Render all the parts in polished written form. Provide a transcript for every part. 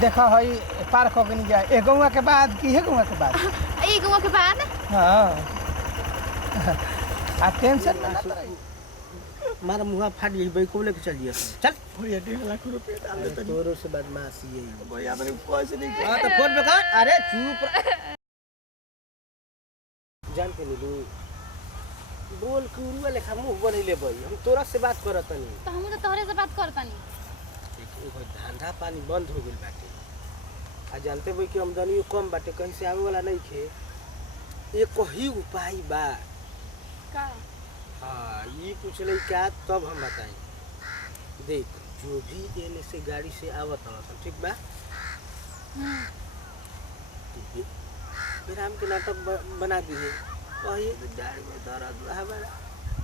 देखा हई पार्क हो गई जा ए गौवा के बाद की है गौवा के बाद ए गौवा के बाद हां आ टेंशन ना रही मारा मुंह फाट गई भाई को लेके चलिए चल भैया 1.5 लाख रुपए डाल दे तो तोरो से बदमाशी है भैया मेरे पैसे नहीं हां तो फोन पे कर अरे चुप जान के नीलू बोल कुरुआ लेखा मुंह बनैले भाई हम तोरा से बात करत नहीं तो हम तो तोहरे से बात करतनी एगो धंधा पानी बंद हो गेल बाटे आ जानते भाई कि आमदनी कम बाटे कहीं से आवे वाला नहीं खे एक ही उपाय बा का हाँ ये पूछ रही क्या तब हम बताएं देख जो भी एने से गाड़ी से आवत हन ठीक बा फिर हम के नाटक बना दिए कहिए कि गाड़ी में दर्द हमारा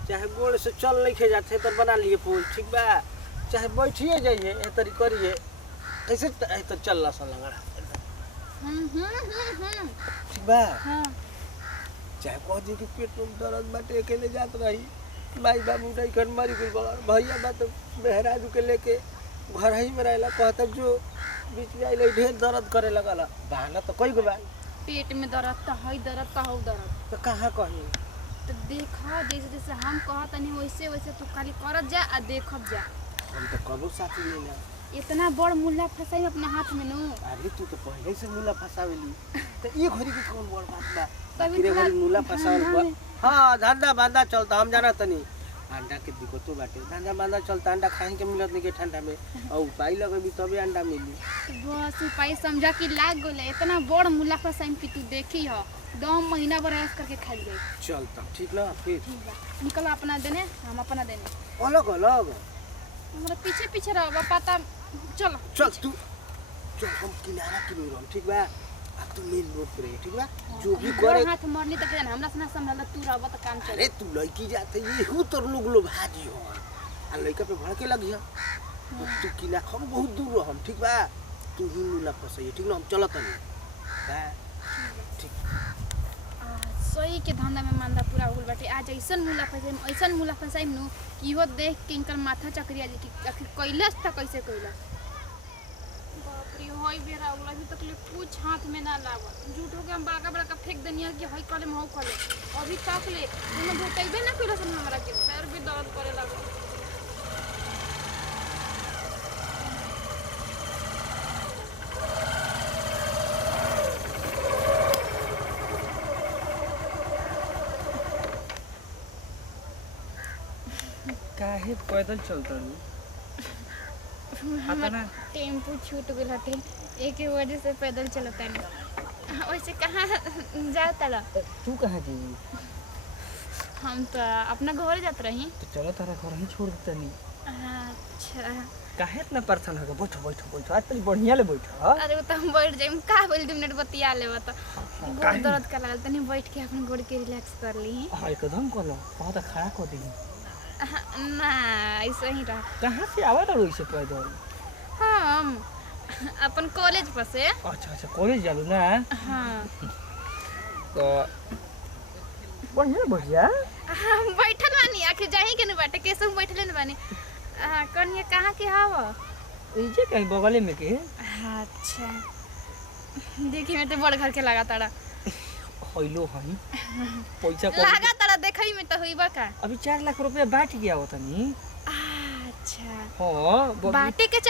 चाहे गोड़ से चल नहीं खे जाते तो बना लिए पुल ठीक बा चाहे बैठिए जाइए ए तरी करिए ऐसे तो चल ला सन लगा ठीक बा हां चाहे कह दी कि पेट में दर्द बाटे अकेले जात रही माई बाबू नहीं कर मारी कुल भैया बात मेहराजू के लेके घर ही में रहेला कहता जो बीच में आइले ढेर दर्द करे लगला बहाना तो कई गो बा पेट में दर्द त हई दर्द त हौ दर्द तो कहाँ कही तो देखा जैसे जैसे हम कहतनी वैसे वैसे तू खाली करत जा आ देखब जा हम तो कबो साथी लेना इतना बड़ मुल्ला फसाई अपने हाथ में नु अरे तू तो पहले से मुला फसावेली तो ये घड़ी की कौन बड़ बात बा तभी तेरे थोड़ा घड़ी मुला फसावल हां धंधा बांधा चलता हम जाना तनी अंडा के दिक्कतो बाटे धंधा बांधा चलता अंडा खाए के मिलत नहीं के ठंडा में और उपाय लगेबी तबे अंडा मिली बस उपाय समझा कि लाग गेले इतना बड़ मुल्ला फसाई कि तू देखी हो 2 महीना बरस करके खा ले चलता ठीक ना फिर ठीक बा निकल अपना देने हम अपना देने अलग अलग हमरा पीछे पीछे रहो पता चलो चल तू चल हम किनारा किनारे रहम ठीक बा अब तू मेन रोड पे रही ठीक बा जो भी करे हाथ मरनी तक जान हमरा से ना संभाल तू रहब त काम चल अरे तू लड़की जाते ये हु तोर लोग लो भाजी हो आ लड़का पे भड़के लगी है तू किना हम बहुत दूर रहम ठीक बा तू ही मुला फसई ठीक ना हम चलत नहीं बा ठीक सही के धंधा में मांदा पूरा होल बाटे आज ऐसन मुला फसाई नु कि हो देख के इनकर माथा चकरिया जी कि आखिर कैलस त कैसे कैलस बाप रे होई बेरा उला भी तक ले कुछ हाथ में ना लागल झूठो के हम बड़का बड़का फेंक दनिया कि हई कले महू कले अभी तक ले उन्हें भेटैबे ना कैलस हमरा के पैर भी दर्द करे लागल काहे पैदल चलता हमारा टेम्पो छूट गेल हटे एक वजह से पैदल चलता नहीं वैसे कहाँ जाता ला तू कहाँ जी हम तो अपना घर जात रही तो चलो तारा घर ही छोड़ देता नहीं अच्छा काहे इतना परेशान हो बैठो बैठो बैठो आज तनी बढ़िया ले बैठो अरे वो तो हम बैठ जाए का बोल 2 मिनट बतिया लेबा तो गोड़ दर्द का लागल तनी बैठ के अपन गोड़ के रिलैक्स कर ली हां एकदम कर लो बहुत खड़ा कर दी ना ऐसे ही रह कहाँ से आवा रहो इसे पैदल हम अपन कॉलेज पर से अच्छा अच्छा कॉलेज जालू ना हाँ तो बढ़िया बढ़िया हम बैठल बानी आखिर जाही के न बाटे कैसे बैठले न बानी कनिया कहाँ के हवा इजे कहीं बगल में के अच्छा देखी में तो बड़ घर के लगा तारा होइलो हई पैसा लगा तारा देखई में तो होइबा का अभी 4 लाख रुपया बांट गया होता नहीं अच्छा हां बाटे के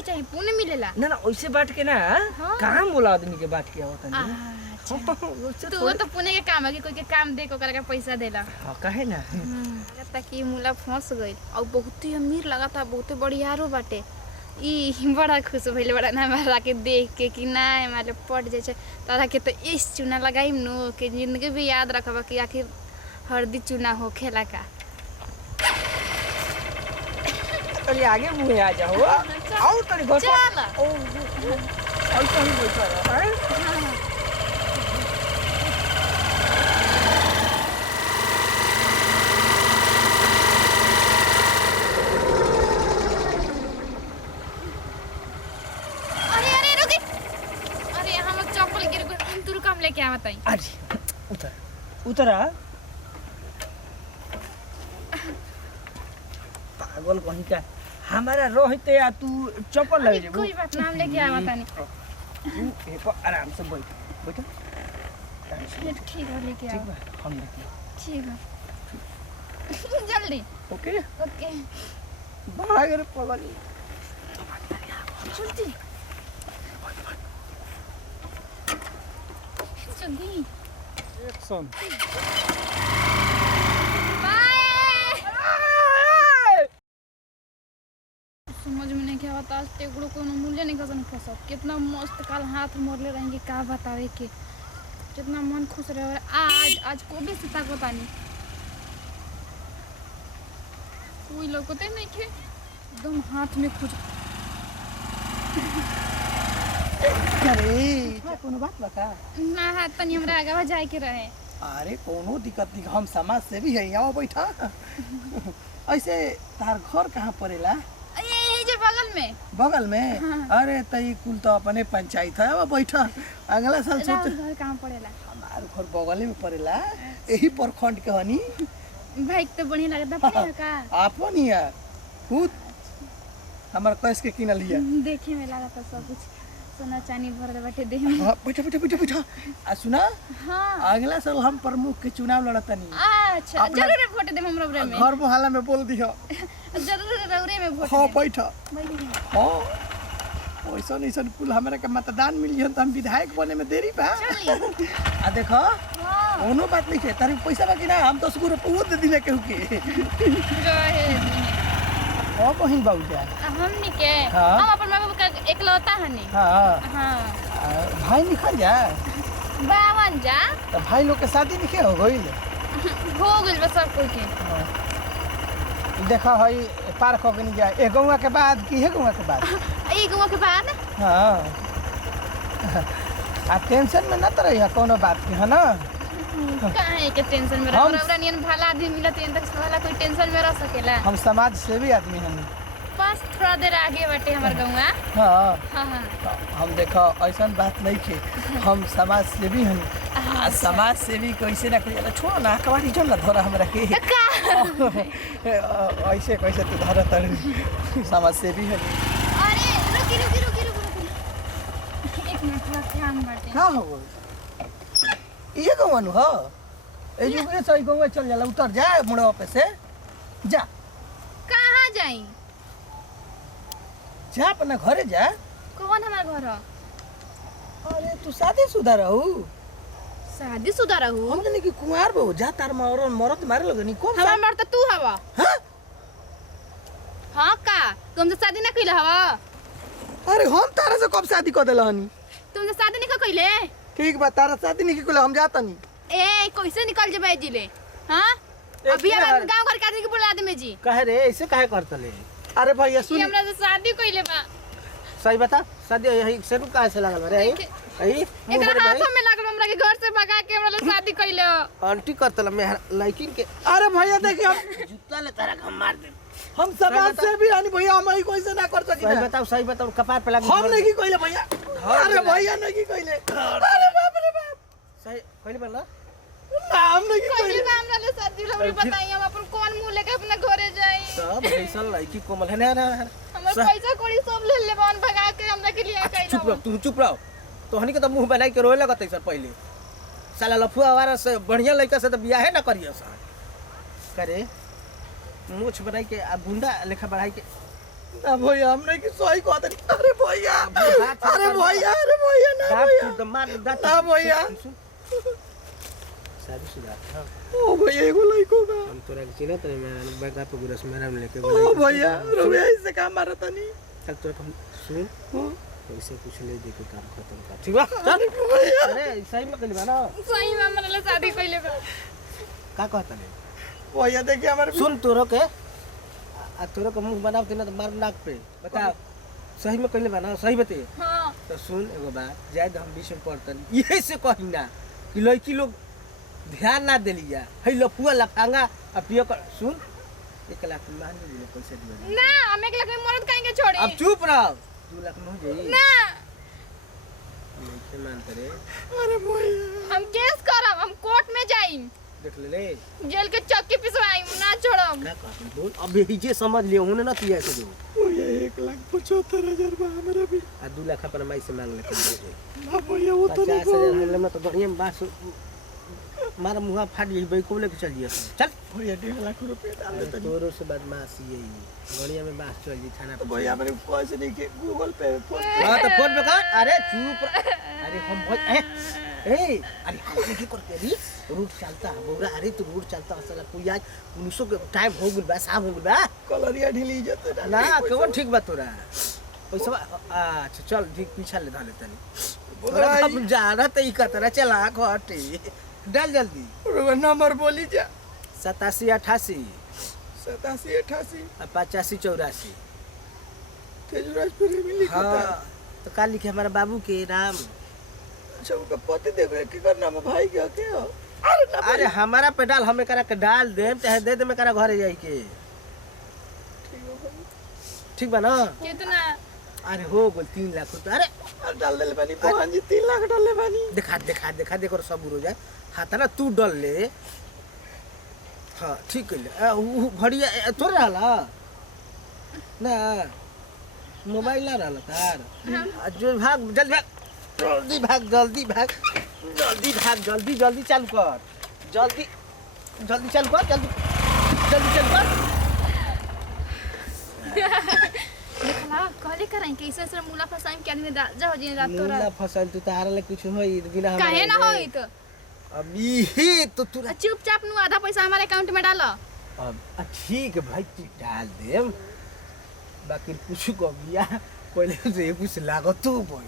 चाहिए पुण्य मिलेला ना ना वैसे बांट के ना हाँ। काम बोला आदमी के बांट गया होता नहीं अच्छा तो वो तो पुण्य के काम है कि कोई के काम दे को करके पैसा देला हां काहे ना लगता कि मुला फंस गइल और बहुत ही अमीर लगा था बहुत बढ़ियारो बाटे ई बड़ा खुश भइल बड़ा ना हमारा के देख के कि ना हमारे पट जाए छे तारा के तो इस चूना लगाई नो कि जिंदगी भी याद रखबा कि आखिर हरदी चूना हो खेला का चलिए आगे मुंह आ जाओ आओ तनी घर चल ओ ऐसा ही बैठा है क्या बताई अरे उतर उतरा पागल कहीं का हमारा रोहित या तू चप्पल ले जेबू कोई बात ना हम लेके आवा तानी तू एक आराम से बैठ ठीक है लेके ठीक आओ बा हम लेके ठीक है जल्दी ओके ओके भाग रे पगली जल्दी जल्दी एक्शन समझ में नहीं क्या बता टेकड़ो कोनो मूल्य नहीं कसन फंसा कितना मस्त काल हाथ मोड़ले रहेंगे का बतावे के कितना मन खुश रहे और आज को भी सीता को तानी कोई लोगोते नहीं के एकदम हाथ में खुज अरे कोनो बात बता ना हाथ तनी हमरा आगे जाए के रहे अरे कोनो दिक्कत नहीं हम समाज से भी है आओ बैठा ऐसे तार घर कहाँ पड़ेला यही जो बगल में हाँ। अरे तई कुल तो अपने पंचायत है अब बैठा अगला साल सोच घर कहाँ पड़ेला हमार घर बगल में पड़ेला यही प्रखंड के हनी भाई तो बढ़िया लगता है का आपन ही है खुद हमार कैस के किनल लिया देखे में लगा था सब कुछ सोना चांदी भर दे बैठे देह में हाँ बैठा बैठा बैठा बैठा आ सुना हाँ अगला साल हम प्रमुख के चुनाव लड़तनी अच्छा जरूर वोट दे हम रौरे में घर मोहल्ला में बोल दियो जरूर रौरे में वोट हाँ दे बैठा हाँ ऐसन ऐसन कुल हमरा के मतदान मिली तो हम विधायक बने में देरी बा चली आ देखो हां कोनो बात नहीं है तारी पैसा बाकी ना हम 10 गो रुपया दे दिले केहू के रहे ओ बहिन बाबूजा हमनी के हाँ। हम अपन माँ बाबू का एकलौता हनी हां हाँ भाई निकल जा बावन जा तो भाई लोग के शादी नहीं हो गई हो गइल बस सब कोई के देखा हई पार्क हो गनी जा ए गौवा के बाद की है गौवा के बाद ई गवा के बाद हां आ टेंशन में न रही है कोनो बात की है ना काहे के टेंशन में हम- रौरा नियन भला आदमी मिलत है तक साला कोई टेंशन में रह सकेला हम समाज सेवी आदमी हन बस थोड़ा देर आगे बाटे हमर गवा हाँ हां हां तो हम देखो ऐसा बात नहीं के हम समाज सेवी हन आ समाज सेवी कैसे ना करिए छोड़ ना कबाड़ी चल ना धरा हमरा के का ऐसे कैसे तू धरा तर समाज सेवी हन अरे रुकी एक मिनट ला काम बाटे का हो ये गवन हो ए जुगे सही गवे चल जाला उतर जा मुड़वा पे से जा कहाँ जाई जा अपना घरे जा कौन हमार घर ह? अरे तू शादीशुदा रहू शादीशुदा रहू हम जाने कि कुंवार बहु जा तार मरद मारे लगनी कौन हमार मर्द तू हवा हाँ हाँ का तुम तो शादी ना कइले हवा अरे हम तारा से कब शादी कर दिला हनी तुम तो शादी नहीं कइले ठीक बा तारा शादी नहीं की हम जाता नहीं ए कैसे निकल जेबे जिले हाँ ए, अभी क्या हम है? गांव घर के आदमी के बुला दे में जी कहे रे ऐसे काहे करतले अरे भैया ये सुन हमरा से शादी कइले बा सही बता शादी यही से काहे से लागल रे यही यही मुंह एकरा बड़े भाई हाथों में लागल हमरा के घर से भगा के हमरा से शादी कइले आंटी करतला मैं लाइकिंग के अरे भैया देखिए जूता ले तारा हम मार दे हम समाज से भी आनी भैया हम ही कोई से ना कर सकी सही बताओ कपार पे लग हम नहीं की कोई भैया अरे भैया नहीं की कोई अरे बाप रे बाप सही कहले बोला ना हम नहीं की कइले कोई बा हमरा ले शादी लवरी बताई हम अपन कौन मुंह लेके अपने घरे जाई सब ऐसा लड़की कोमल है ना हमर पैसा कौड़ी सब ले ले बान भगा के हमरा के लिए कइले चुप रहो तू चुप रहो तो हनी के तो मुंह बनाई के रोए लगत सर पहले साला लफुआ वाला से बढ़िया लड़का से तो बियाह है ना करियो सर करे मूछ बनाई के आ गुंडा लेखा बढ़ाई के ना भैया हम नहीं की सही कहत अरे भैया अरे भैया ना भैया दांत मार दांत ना भैया शादीशुदा ओ भैया एगो लइको बा हम तोरा के चिन्हत नहीं मैं बैगा पे गुरस मेरा में लेके ओ भैया रुपया इससे काम मारत नहीं चल तोरा हम सुन ओ पैसे कुछ ले दे के काम खत्म कर ठीक बा चल भैया अरे सही में कहली बा ना सही में हमरा ले शादी कइले बा का कहत नहीं भैया देखिए हमारे सुन तोरो के आ तोरो के मुंह बनावते ना तो मार नाक पे बता सही में कहले बा ना सही बते हां तो सुन एगो बात जायद हम बीच में पड़तन यही से कही ना कि लड़की लोग ध्यान ना देलिया है लफुआ लफांगा अब पियो कर सुन 1 लाख मान ले पैसे दिए ना हम 1 लाख में मरद कहेंगे छोड़ी अब चुप रहो 2 लाख में हो जाई ना नहीं मानते रे अरे भैया हम केस करब हम कोर्ट में जाइम देख ले ले जेल के चक्की पिसवाई ना छोड़म। क्या कहत बोल अबे ही जे समझ लियो होने ना तिया से दो ये 1,75,000 बा हमरा भी। आ 2 लाख अपन माई से मांग लेते ना भैया वो तो नहीं 50,000 हम तो बढ़िया बास मारा मुंह फाट गई बैको लेके चल दिया चल भैया 1.5 लाख रुपया डाल देता नहीं। तोरो से बदमाशी है गड़िया में बास चल जी थाना तो भैया मेरे पैसे नहीं के गूगल पे फोन हां तो फोन पे कर अरे चुप अरे हम ए अरे हम की करते री रूट चलता है बोरा अरे तू रूट चलता असला कोई आज पुलिसों के टाइम हो गइल बा साहब हो गइल बा कलरिया ढीली जते ना कौन ठीक बा तोरा पैसा अच्छा चल ठीक पीछा ले धा लेते बोला हम जा रहा तई का तरह चला घटे डाल जल्दी नंबर बोली जा 87 88 87 88 85 84 तेजराजपुर में लिखा था। हाँ तो काल लिखे हमारा बाबू के नाम अच्छा उनका पति देखो कि कर नाम भाई के हो अरे हमारा पे डाल हमें करा के डाल दे चाहे दे दे में करा घरे जाई के ठीक बा ना कितना अरे हो बोल 3 लाख रुपया अरे डाल दे बानी पवन जी 3 लाख डाल ले बानी दिखा देखो सब हो जाए हाथ ना तू डल ले हाँ ठीक है भड़िया तोड़ रहा ना मोबाइल ना रहा तार जो भाग जल्दी भाग जल्दी भाग जल्दी चालू कर जल्दी चालू कर जल्दी चालू कर देखला कहले कराई कैसे से मुला फसाई के आदमी जा हो जी रात तोरा मुला फसल तू तारा ले कुछ होई बिना काहे ना होई तो अभी ही तो तू चुपचाप नु आधा पैसा हमारे अकाउंट में डालो अब ठीक है भाई तू डाल दे बाकी कुछ को बिया पहले से कुछ लागत तू बोल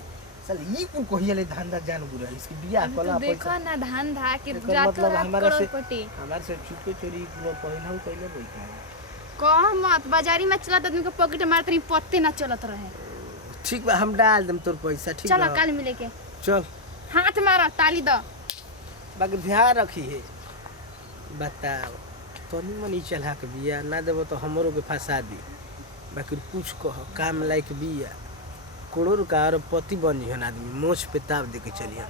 चल ई कुल कोहिया धंधा जान बुरा इसकी बिया कला देखो ना धान धा के एकर रात मतलब रात हमारा से करोड़पति हमारे से चुपे चोरी कुल पहले हम पहले बैठा कह मत बाजारी में चलत आदमी को पॉकेट मारत नहीं पत्ते ना चलत रहे ठीक बा हम डाल देम तोर पैसा ठीक चलो बा काल मिले के चल हाथ मारो ताली दो बाकी ध्यान रखी है बताओ तनी मनी चला के बिया ना देबो तो हमरो के फंसा दी बाकी कुछ कह काम लायक बिया करोड़ का और पति बन जहन आदमी मोछ पे ताव दे के चलिया